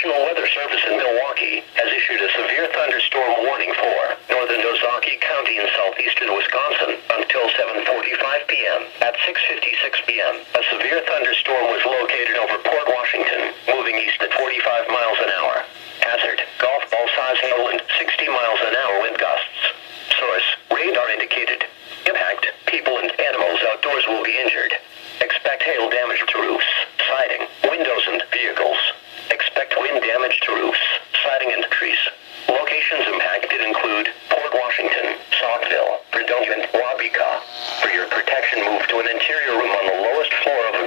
National Weather Service in Milwaukee has issued a severe thunderstorm warning for northern Ozaukee County in southeastern Wisconsin until 7:45 p.m. At 6:56 p.m., a severe thunderstorm was located over Port Washington, moving east at 45 miles an hour. Hazard, golf ball size hail and 60 miles an hour wind gusts. Source, radar indicated. Impact, people and animals outdoors will be injured. Expect hail damage to roofs, siding, windows and vehicles. Expect wind damage to roofs, siding and trees. Locations impacted include Port Washington, Saukville, Fredonia and Waukee. For your protection, move to an interior room on the lowest floor of